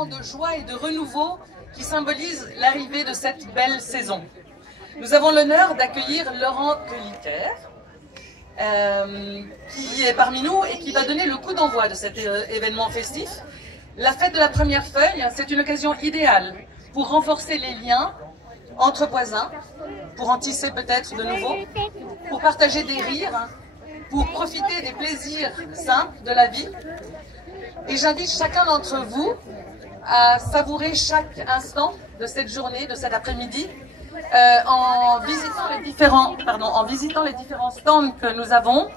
moment de joie et de renouveau qui symbolise l'arrivée de cette belle saison. Nous avons l'honneur d'accueillir Laurent Queliter, qui est parmi nous et qui va donner le coup d'envoi de cet événement festif. La fête de la première feuille, c'est une occasion idéale pour renforcer les liens entre voisins, pour en tisser peut-être de nouveaux, pour partager des rires, pour profiter des plaisirs simples de la vie. Et j'invite chacun d'entre vous à savourer chaque instant de cette journée, de cet après-midi, en visitant les différents stands que nous avons.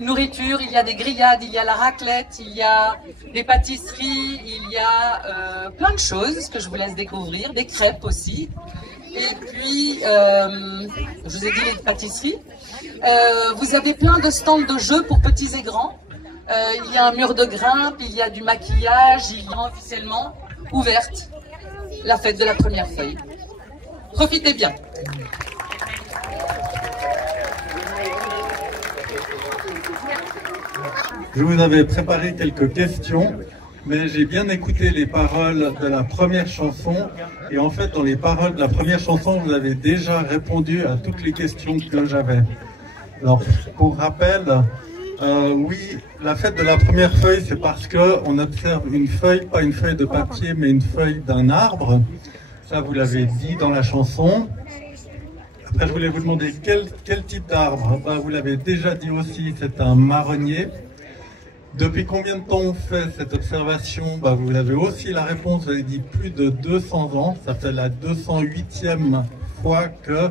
Nourriture, il y a des grillades, il y a la raclette, il y a des pâtisseries, il y a plein de choses que je vous laisse découvrir, des crêpes aussi. Et puis, je vous ai dit les pâtisseries. Vous avez plein de stands de jeux pour petits et grands. Il y a un mur de grimpe, il y a du maquillage, il y a officiellement ouverte la fête de la première feuille. Profitez bien. Je vous avais préparé quelques questions, mais j'ai bien écouté les paroles de la première chanson. Et en fait, dans les paroles de la première chanson, vous avez déjà répondu à toutes les questions que j'avais. Alors, pour rappel, oui, la fête de la première feuille, c'est parce qu'on observe une feuille, pas une feuille de papier, mais une feuille d'un arbre. Ça, vous l'avez dit dans la chanson. Après, je voulais vous demander quel type d'arbre. Vous l'avez déjà dit aussi, c'est un marronnier. Depuis combien de temps on fait cette observation? Vous avez aussi la réponse, vous avez dit plus de 200 ans. Ça fait la 208e fois que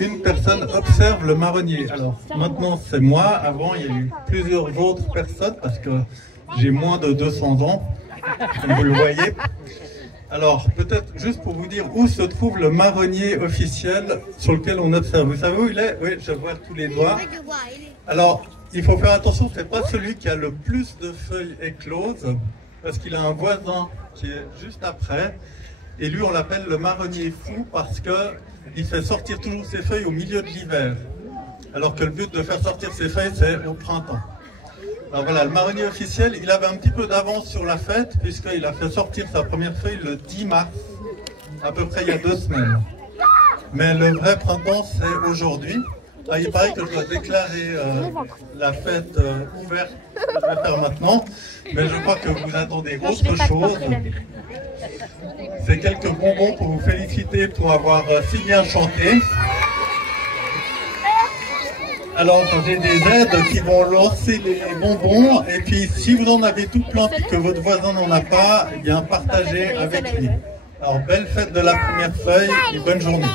une personne observe le marronnier. Alors maintenant c'est moi, avant il y a eu plusieurs autres personnes parce que j'ai moins de 200 ans, comme vous le voyez. Alors peut-être juste pour vous dire où se trouve le marronnier officiel sur lequel on observe. Vous savez où il est? Oui, je vois tous les doigts. Alors il faut faire attention, c'est pas celui qui a le plus de feuilles écloses, parce qu'il a un voisin qui est juste après, et lui on l'appelle le marronnier fou parce que il fait sortir toujours ses feuilles au milieu de l'hiver, alors que le but de faire sortir ses feuilles c'est au printemps. Alors voilà, le marronnier officiel, il avait un petit peu d'avance sur la fête, puisqu'il a fait sortir sa première feuille le 10 mars, à peu près il y a 2 semaines. Mais le vrai printemps c'est aujourd'hui. Il paraît que je dois déclarer la fête ouverte, que je vais faire maintenant, mais je crois que vous attendez autre chose. C'est quelques bonbons pour vous féliciter pour avoir si bien chanté. Alors j'ai des aides qui vont lancer les bonbons, et puis si vous en avez tout plein et que votre voisin n'en a pas, eh bien partagez avec lui. Alors belle fête de la première feuille et bonne journée.